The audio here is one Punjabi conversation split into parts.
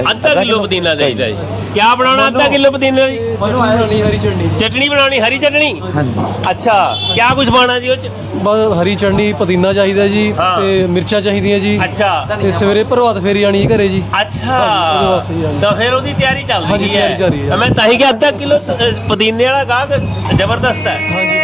ਅੱਧਾ ਕਿਲੋ ਪੁਦੀਨਾ ਚਾਹੀਦਾ ਜੀ। ਕਿਆ ਬਣਾਉਣਾ ਅੱਧਾ ਕਿਲੋ ਪੁਦੀਨਾ ਜੀ? ਬਣਾਉਣੀ ਹਰੀ ਚਟਨੀ। ਚਟਣੀ ਬਣਾਉਣੀ ਹਰੀ ਚਟਣੀ ਅੱਛਾ ਕਿਆ ਕੁਝ ਪਾਣਾ ਜੀ ਉਹ ਚ? ਬਸ ਹਰੀ ਚਟਨੀ ਪੁਦੀਨਾ ਚਾਹੀਦਾ ਜੀ ਹਾਂ। ਤੇ ਮਿਰਚਾਂ ਚਾਹੀਦੀਆਂ ਜੀ। ਅੱਛਾ। ਤੇ ਸਵੇਰੇ ਪ੍ਰਭਾਤ ਫੇਰੀ ਆਣੀ ਜੀ ਘਰੇ ਜੀ। ਅੱਛਾ। ਵਾਸਤੇ ਹੀ। ਤਾਂ ਫਿਰ ਉਹਦੀ ਤਿਆਰੀ ਚੱਲ ਹਾਂਜੀ, ਰਹੀ ਹੈ। ਤਿਆਰੀ ਚੱਲ ਰਹੀ ਹੈ। ਮੈਂ ਤਾਂ ਹੀ ਕਿ ਅੱਧਾ ਕਿਲੋ ਪੁਦੀਨੇ ਵਾਲਾ ਗਾਹਕ ਜ਼ਬਰਦਸਤ ਹੈ। ਹਾਂਜੀ।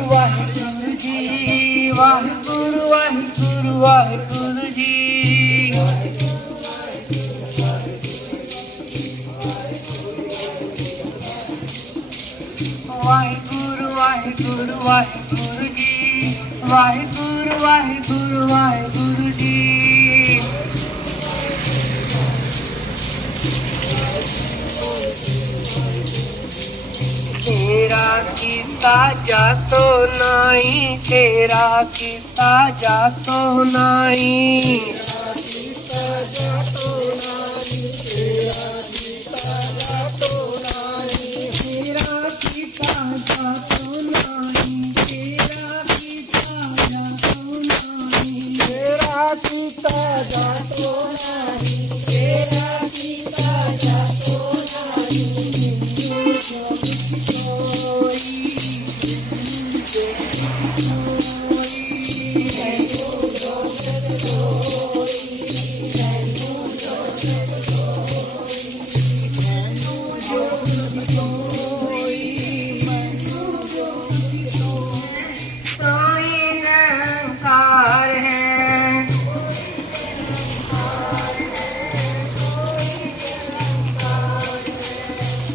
ਵਾਹਿਗੁਰੂ ਵਾਹਿਗੁਰੂ ਜੀ ਵਾਹਿਗੁਰੂ ਵਾਹਿਗੁਰੂ ਵਾਹਿਗੁਰੂ ਜੀ ਵਾਹਿਗੁਰੂ ਵਾਹਿਗੁਰੂ ਵਾਹਿਗੁਰੂ ਜੀ ਤੇਰਾ ਕੀਤਾ ਜਾਤੋ ਨਾਈ ਤੇਰਾ ਕੀਤਾ ਜਾਤੋ ਨਾਈ। ਕੋਈ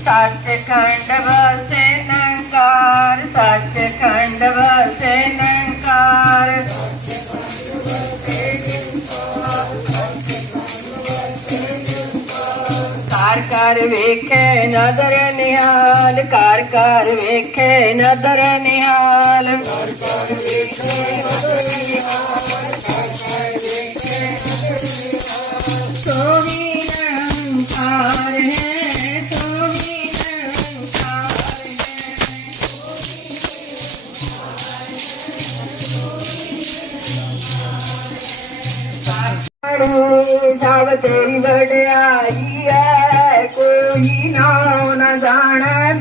ਸੱਚਖੰਡ ਵਸੇ ਨਿਰੰਕਾਰ ਸੱਚਖੰਡ ਵਸੇ ਨੰਕਾਰ। ਕਾਰ ਕਰ ਵੇਖੇ ਨਦਰ ਨਿਹਾਲ ਕਾਰ ਕਰ ਵੇਖੇ ਨਦਰ ਨਿਹਾਲ। ਤੂੰ ਸਭ ਤੇਰੀ ਵਡਿਆਈ ਹੈ ਕੋਈ ਨਾ ਨਾ ਜਾਣ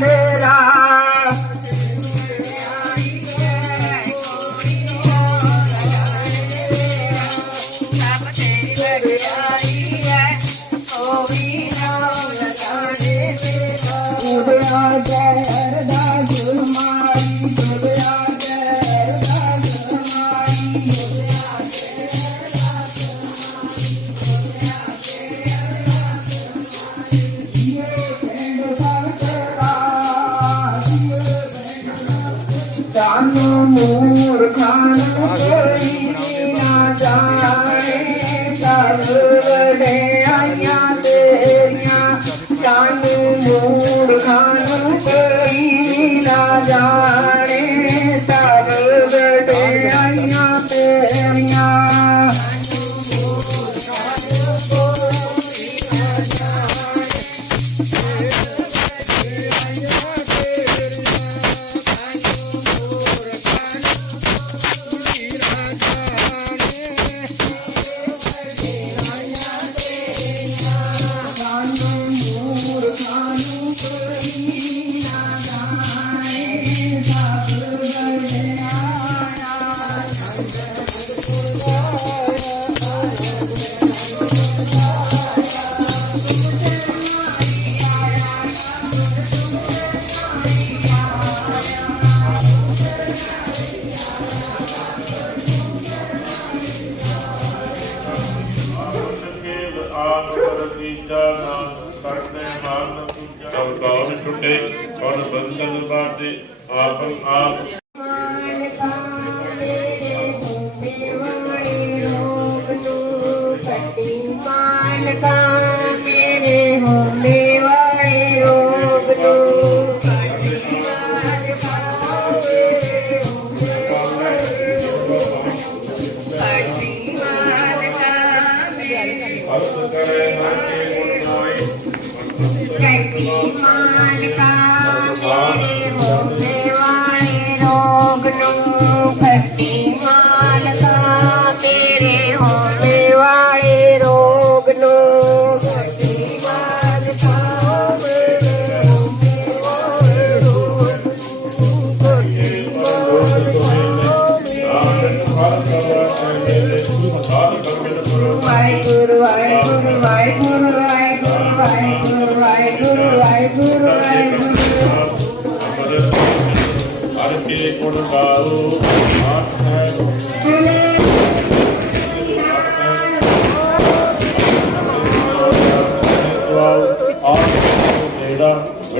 Yeah. Monica.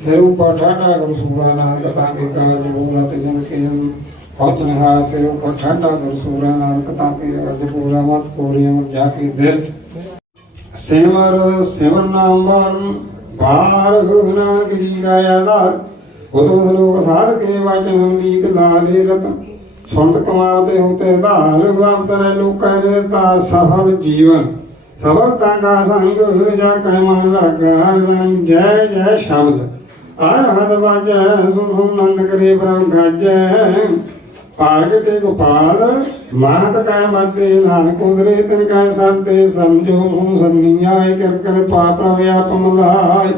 Seru patata gursurana katangi karajabula timunkiyam Fatnaha seru patata gursurana katangi karajabula mat koriyam jaki dil Semar semanamar ਬਾਰ ਹੁਨਾ ਕੀ ਰਾਇਆ ਦਾ ਉਦੋਂ ਲੋਕ ਸਾਧ ਕੇ ਵਚਨ ਲੀਕ ਲਾਲੇ ਰਤ ਸੰਤ ਕੁਮਾਰ ਤੇ ਹੁਤੇ ਧਾਰ ਵਾਪਰੇ ਲੋਕਾਂ ਦੇ ਤਾ ਸਫਲ ਜੀਵਨ ਸਬਰ ਤਾਂ ਗਾ ਸੰਗ ਜਾ ਕਹਿ ਮਨ ਲਗਾ ਰੰਗ ਜੈ ਜੈ ਸ਼ਬਦ ਆਹ ਹਦ ਵਾਜੈ ਸੁਨ ਕਰੇ ਬ੍ਰਹਮ ਗਾਜੈ। ਪਾਰਗ ਤੇ ਗੋਪਾਲ ਮਾਨਤ ਕੈ ਮਤੇ ਨਾਨਕ ਉਦਰੇ, ਤਨ ਕੈ ਸੰਤੇ ਸਮਝੋ ਹੂੰ ਸੰਨੀਆਂ ਕਰ ਕਰ ਪਾਪ ਵਿਆਪ ਮਲਾਈ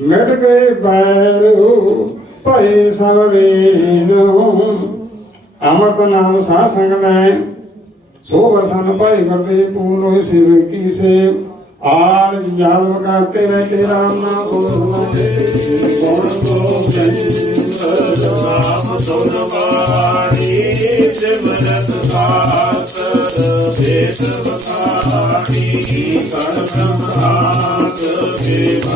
ਮਿਟ ਗਏ ਬੈਰੂ ਭਏ ਸਭ ਵੇਨੋ ਅਮਰਤ ਨਾਮ ਸਾਧ ਸੰਗ ਮੈਂ ਸੋ ਵਸਨ ਭਾਈ ਕਰਦੇ ਪੂਰਨ ਹੋਏ ਸਿਵ ਕੀ ਸੇਵ। ਆਲ ਜਲ ਕਰਤੇ ਹੈ ਤੇਰਾ ਨਾਮ ਗੁਣ ਕੋ ਚੰਦ ਨਾਮ ਸੁਨ ਬਾਣੀ ਸਿਮਰਤ ਸਾਸ। ਸੇਤ ਵਸਾਣੀ ਕਰਮ ਆਤ ਸੇਵਾ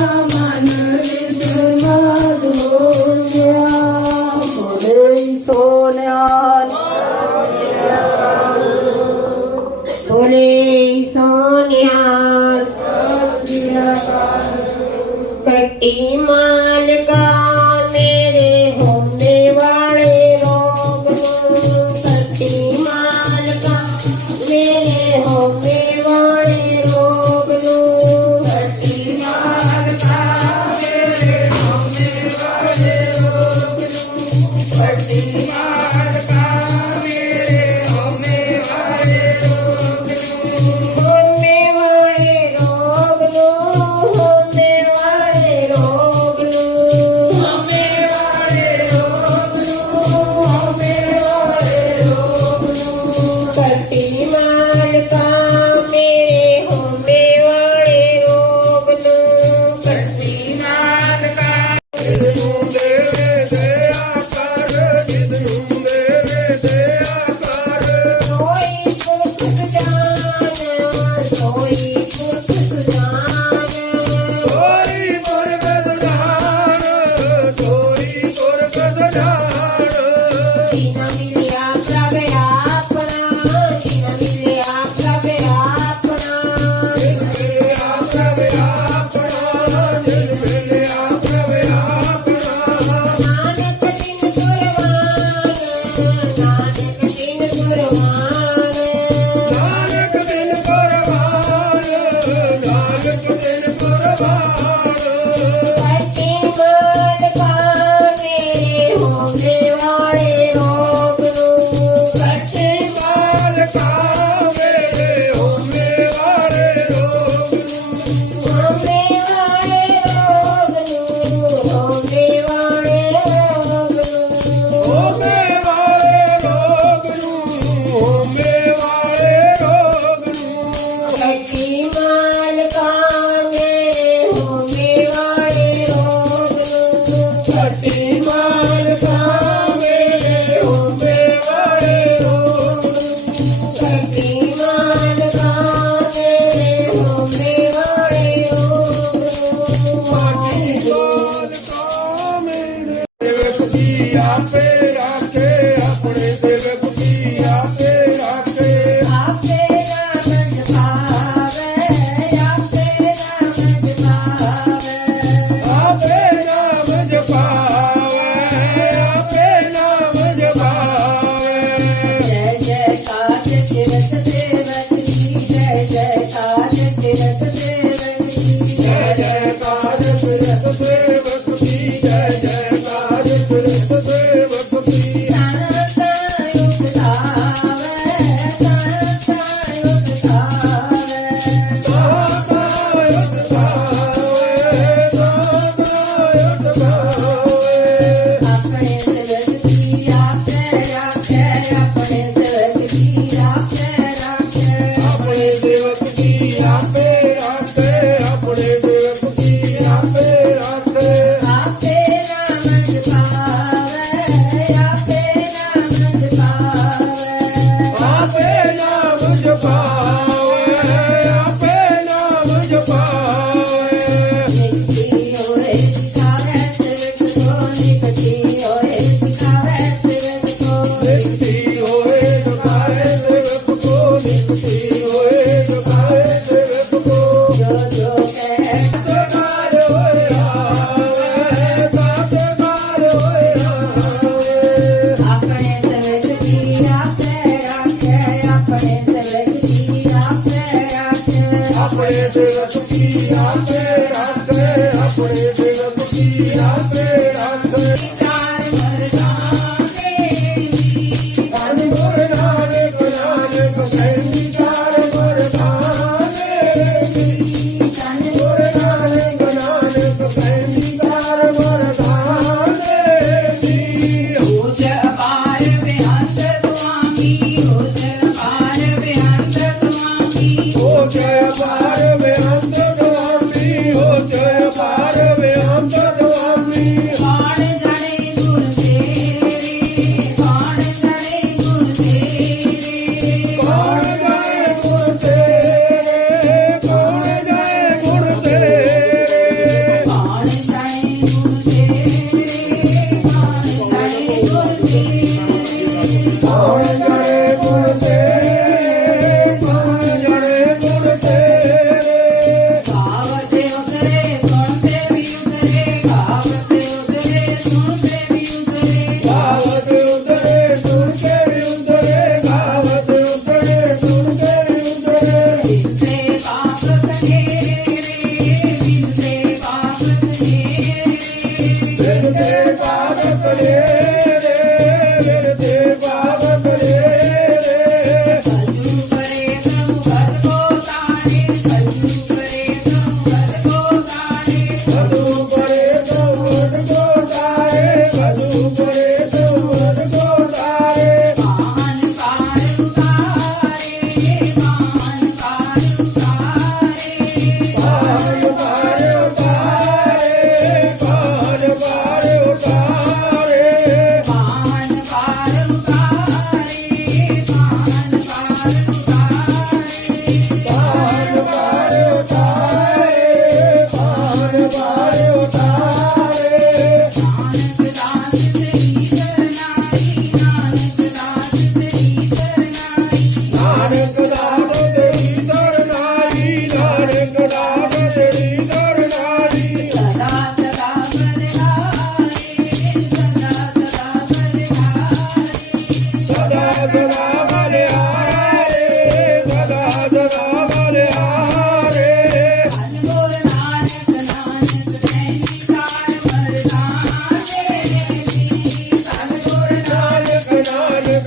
amanın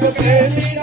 Thank you.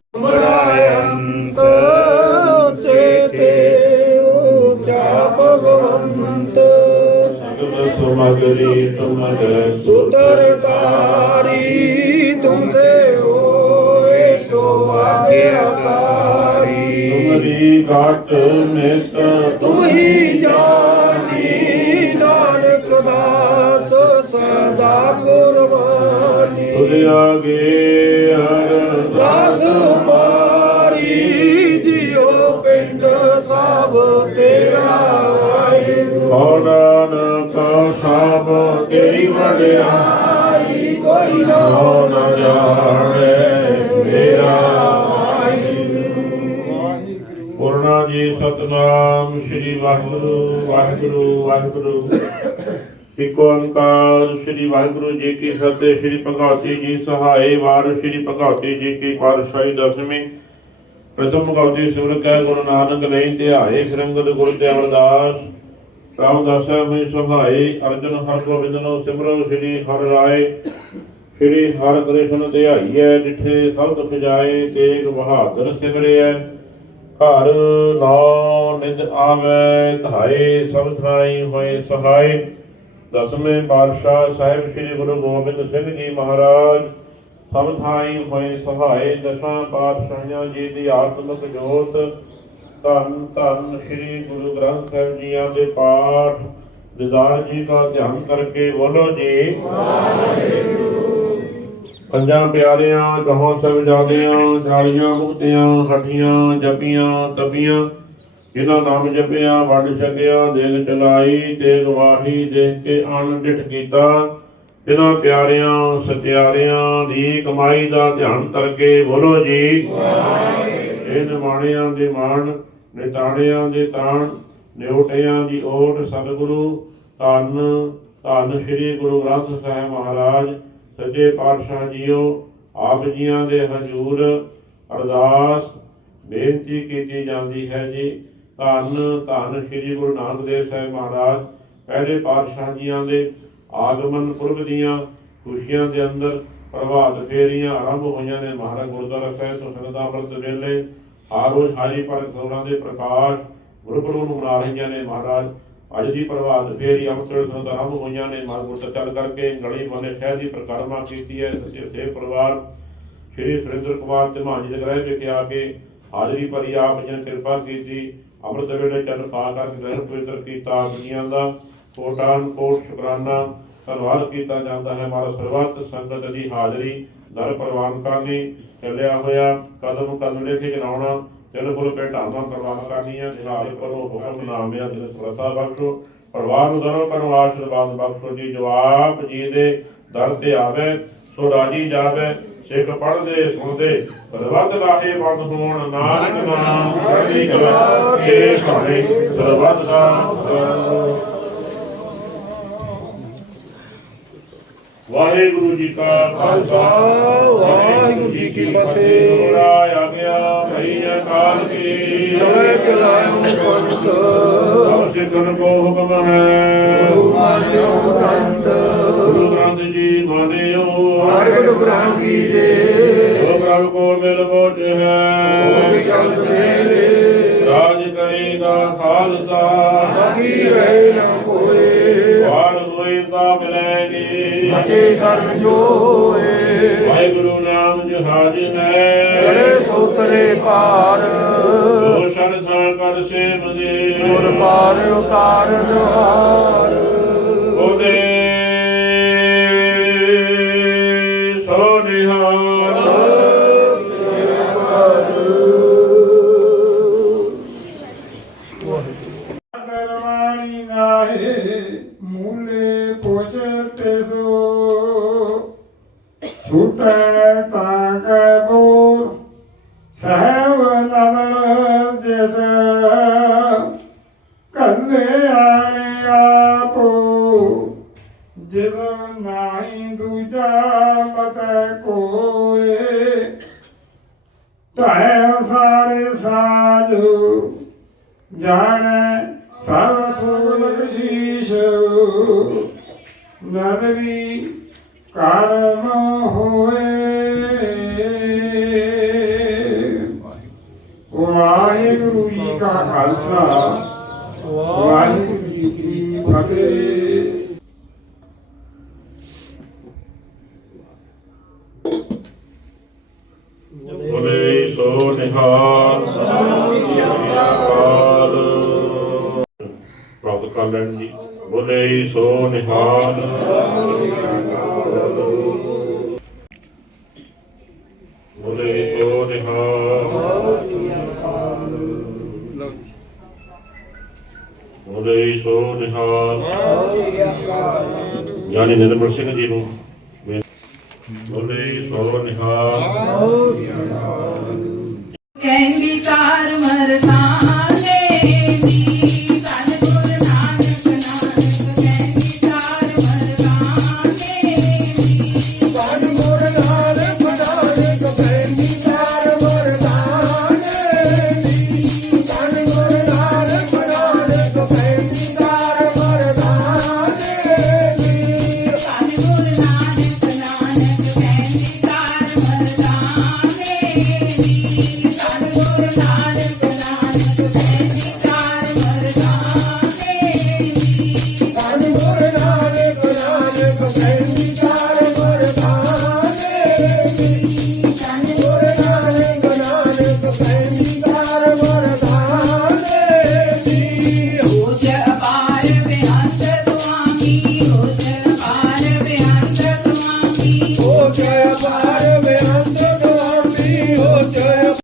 Waheguru Waheguru Waheguru. ਇਕ ਓੰਕਾਰ ਸ੍ਰੀ ਵਾਹਿਗੁਰੂ ਜੀ ਕੀ ਫਤਿਹ, ਸ੍ਰੀ ਭਗਵਤੀ ਜੀ ਸਹਾਏ ਵਾਰ, ਸ੍ਰੀ ਭਗਵਤੀ ਜੀ ਕੀ ਪਾਤਸ਼ਾਹੀ ਦਸਵੀਂ। ਪ੍ਰਥਮ ਭਗਵਤੀ ਸਿਮਰ ਕੈ ਗੁਰੂ ਨਾਨਕ ਲਈ ਧਿਆਏ ਫਿਰੰਗਦ ਗੁਰ ਤੇ ਅਮਰਦਾਸ। ਰਾਮਦਾਸਾ ਮੈਂ ਸਹਾਏ ਅਰਜਨ ਹਰ ਗੋਬਿੰਦ ਨੂੰ ਸਿਮਰੋ, ਸ੍ਰੀ ਹਰਿ ਰਾਏ। ਸ੍ਰੀ ਹਰਿ ਕ੍ਰਿਸ਼ਨ ਧਿਆਈਐ ਜਿਠੇ ਸਭ ਦੁਖ ਜਾਏ ਤੇਗ ਬਹਾਦਰ ਸਿਮਰਿਐ ਘਰ ਨੌ ਨਿਜ ਆਵੈ ਧਾਏ, ਸਭ ਥਾਈ ਹੋਏ ਸਹਾਈ। ਦਸਵੇਂ ਪਾਤਸ਼ਾਹ ਸਾਹਿਬ ਸ੍ਰੀ ਗੁਰੂ ਗੋਬਿੰਦ ਸਿੰਘ ਜੀ ਮਹਾਰਾਜ, ਸਭ ਥਾਈ ਹੋਏ ਸਹਾਏ ਦਸਾਂ ਪਾਤਸ਼ਾਹਾਂ ਜੀ ਦੀ ਆਤਮਿਕ ਜੋਤ, ਧੰਨ ਧੰਨ ਸ੍ਰੀ ਗੁਰੂ ਗ੍ਰੰਥ ਸਾਹਿਬ ਜੀਆਂ ਦੇ ਪਾਠ। ਦਿਦਾਰ ਜੀ ਦਾ ਧਿਆਨ ਕਰਕੇ ਬੋਲੋ ਜੀ। ਪੰਜਾਂ ਪਿਆਰਿਆਂ, ਗਹਾਂ ਸਭ ਜਾਦਿਆਂ ਮੁਕਤਿਆਂ, ਹੱਠੀਆਂ, ਜਪੀਆਂ, ਤਪੀਆਂ। ਜਿਨ੍ਹਾਂ ਨਾਮ ਜਪਿਆ ਵੰਡ ਛਕਿਆ, ਦੇਗ ਚਲਾਈ ਤੇ ਗਵਾਹੀ ਦੇਖ ਕੇ ਅਣ ਕੀਤਾ। ਜਿਨ੍ਹਾਂ ਪਿਆਰਿਆਂ, ਸਤਿਆਰਿਆਂ ਦੀ ਕਮਾਈ ਦਾ ਧਿਆਨ ਕਰਕੇ ਬੋਲੋ ਜੀ। ਇਹ ਨਿਮਾਣਿਆਂ ਦੇ ਮਾਣ, ਨਿਤਾਣਿਆਂ ਦੇ ਤਾਣ, ਨਿਉਟਿਆਂ ਦੀ ਓਟ, ਸਤਿਗੁਰੂ, ਧੰਨ ਧੰਨ ਸ੍ਰੀ ਗੁਰੂ ਗ੍ਰੰਥ ਸਾਹਿਬ ਮਹਾਰਾਜ। ਸੱਚੇ ਪਾਤਸ਼ਾਹ ਜੀਓ, ਆਪ ਜੀਆਂ ਦੇ ਹਜ਼ੂਰ ਅਰਦਾਸ ਬੇਨਤੀ ਕੀਤੀ ਜਾਂਦੀ ਹੈ ਜੀ। ਧੰਨ ਧੰਨ ਸ੍ਰੀ ਗੁਰੂ ਨਾਨਕ ਦੇਵ ਸਾਹਿਬ ਮਹਾਰਾਜ, ਪਹਿਲੇ ਪਾਤਸ਼ਾਹ ਜੀਆਂ ਦੇ ਆਗਮਨ ਪੁਰਬ ਦੀਆਂ ਖੁਸ਼ੀਆਂ ਦੇ ਅੰਦਰ ਪ੍ਰਭਾਤ ਫੇਰੀਆਂ ਆਰੰਭ ਹੋਈਆਂ ਨੇ ਮਹਾਰਾਜ ਗੁਰਦੁਆਰਾ ਸਾਹਿਬ ਤੋਂ ਸਰਦਾ ਵਰਤ ਵੇਲੇ। ਹਰ ਰੋਜ਼ ਹਾਰੀ ਪਰ ਖਬਰਾਂ ਦੇ ਪ੍ਰਕਾਸ਼ ਗੁਰਪੁਰਬ ਨੂੰ ਮਨਾ ਰਹੀਆਂ ਨੇ ਮਹਾਰਾਜ। ਅੱਜ ਦੀ ਪ੍ਰਭਾਤ ਫੇਰੀ ਅੰਮ੍ਰਿਤ ਸੰਗਤਾਂ ਆਰੰਭ ਹੋਈਆਂ ਨੇ ਮਾਰਗੁਰ ਤੋਂ ਚੱਲ ਕਰਕੇ ਗਲੀ ਮਨੇ ਸ਼ਹਿਰ ਦੀ ਪ੍ਰਕਰਮਾ ਕੀਤੀ ਹੈ ਸੱਚੇ ਸੇ ਪਰਿਵਾਰ ਸ਼੍ਰੀ ਸੁਰਿੰਦਰ ਕੁਮਾਰ ਤੇ ਜੀ ਦੇ ਗ੍ਰਹਿ ਵਿਖੇ ਆ ਕੇ ਹਾਜ਼ਰੀ ਭਰੀ ਆਪ ਜੀ ਨੇ ਕਿਰਪਾ ਕੀਤੀ, ਅੰਮ੍ਰਿਤ ਵੇਲੇ ਚੱਲ ਪਾ ਕਰਕੇ ਗ੍ਰਹਿ ਪਵਿੱਤਰ ਕੀਤਾ, ਆਪ ਜੀਆਂ ਦਾ ਕੋਟਾਨ ਕੋਟ, ਸ਼ੁਕਰਾਨਾ ਧੰਨਵਾਦ ਕੀਤਾ ਜਾਂਦਾ ਹੈ। ਮਾਰਾ ਸਰਬੱਤ, ਸੰਗਤ ਦੀ ਹਾਜ਼ਰੀ ਦਰ ਪ੍ਰਵਾਨ ਕਰਨੀ, ਚੱਲਿਆ ਹੋਇਆ ਕਦਮ ਕਦਮ ਲੇਖੇ ਚਲਾਉਣਾ ਤਿੰਨ ਫੁੱਲ ਭੇਟਾਵਾਂ ਕਰਵਾਉਣਾ ਕਰਨੀਆਂ ਨਿਹਾਲ ਕਰੋ ਹੁਕਮ ਨਾਮਿਆ ਜਿਸ ਸਰਤਾ ਬਖਸ਼ੋ ਪਰਿਵਾਰ ਨੂੰ ਦਰੋ ਕਰੋ ਆਸ਼ੀਰਵਾਦ ਬਖਸ਼ੋ ਜੀ ਜਵਾਬ ਜੀ ਦੇ ਦਰ ਤੇ ਆਵੇ ਸੋ ਰਾਜੀ ਜਾਵੇ ਸਿੱਖ ਪੜ੍ਹਦੇ ਸੁਣਦੇ ਸਰਬੱਤ ਲਾਹੇ ਬੰਦ ਹੋਣ ਨਾਨਕ ਨਾਮ ਚੜ੍ਹਦੀ ਕਲਾ ਕੇ ਭਾਣੇ ਸਰਬੱਤ ਦਾ ਵਾਹਿਗੁਰੂ ਜੀ ਕਾ ਖਾਲਸਾ ਵਾਹਿਗੁਰੂ ਜੀ ਕੀ ਫਤਿਹ ਹੋਰਾ ਆ ਗਿਆ ਭਈ ਕੀ ਜੈ ਚਲਾਇਓ ਪੰਥ ਸਭ ਸਿੱਖਨ ਕੋ ਹੁਕਮ ਹੈ ਮਾਨਿਓ ਗ੍ਰੰਥ ਗੁਰੂ ਗ੍ਰੰਥ ਜੀ ਮਾਨਿਓ ਹਰਿ ਗੁਰੂ ਕੀ ਦੇ ਜੋ ਪ੍ਰਭ ਕੋ ਮਿਲ ਬੋਝ ਹੈ ਵਿਚਲਤ ਮੇਲੇ ਰਾਜ ਕਰੇਗਾ ਖਾਲਸਾ ਬਾਕੀ ਰਹਿ ਨਾ ਕੋਏ ਵਾਰ ਹੋਏ ਤਾਂ ਮਿਲੈਗੇ ਬਚੇ ਸਰਨ ਜੋਏ ਵਾਹਿਗੁਰੂ ਨਾਮ ਜਹਾਜ ਜੜੇ ਨੇ। ਸੋਤਰੇ ਪਾਰ। ਜੋ ਸ਼ਰਧਾ ਕਰ ਸੇਵ ਦੇ। ਗੁਰ ਪਾਰ ਉਤਾਰ ਜਹਾਰ। ਉਹਦੇ ਨਿਹਾਲ ਸਤਿ ਸ੍ਰੀ ਅਕਾਲ। ਪ੍ਰਭ ਕਲਨ ਜੀ ਬੋਲੇ ਸੋ ਨਿਹਾਲ। ਸਤਿ ਸ੍ਰੀ ਅਕਾਲ